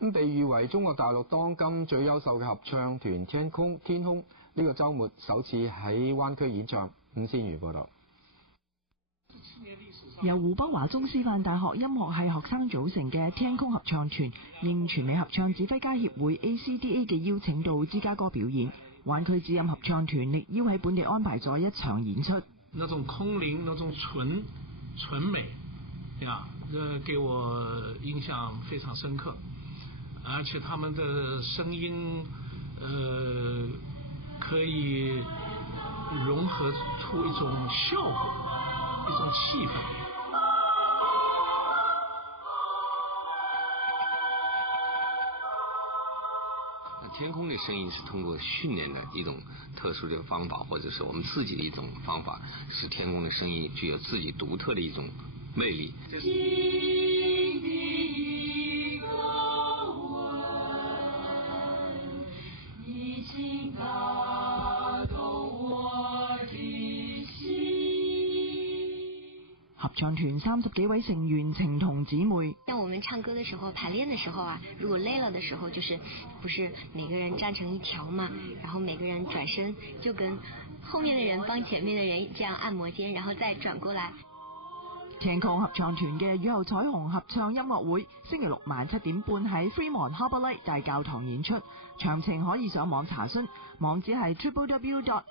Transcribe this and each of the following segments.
咁被譽為中國大陸當今最優秀嘅合唱團天空呢個週末首次喺灣區演唱。伍先如報道。由湖北華中師範大學音樂系學生組成嘅天空合唱團，應全美合唱指揮家協會 ACDA 嘅邀請到芝加哥表演。灣區之音合唱團力邀喺本地安排咗一場演出。那種空靈，那種純美呀，給我印象非常深刻，而且他們的聲音可以融合出一種效果，一種氣氛。天空的聲音是通過訓練的一種特殊的方法，或者是我們自己的一種方法，使天空的聲音具有自己獨特的一種魅力。合唱團30幾位成員情同姊妹。像我們唱歌的時候，排練的時候啊，如果累了的時候，就是不是每個人站成一條嘛，然後每個人轉身就跟後面的人幫前面的人這樣按摩肩，然後再轉過來。天空合唱團嘅雨後彩虹合唱音樂會星期六晚7點半喺 Fremont Harbour Light 大教堂演出，詳情可以上網查詢，網址係 www.chiyin.org。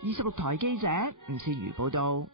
26台記者吳善如報道。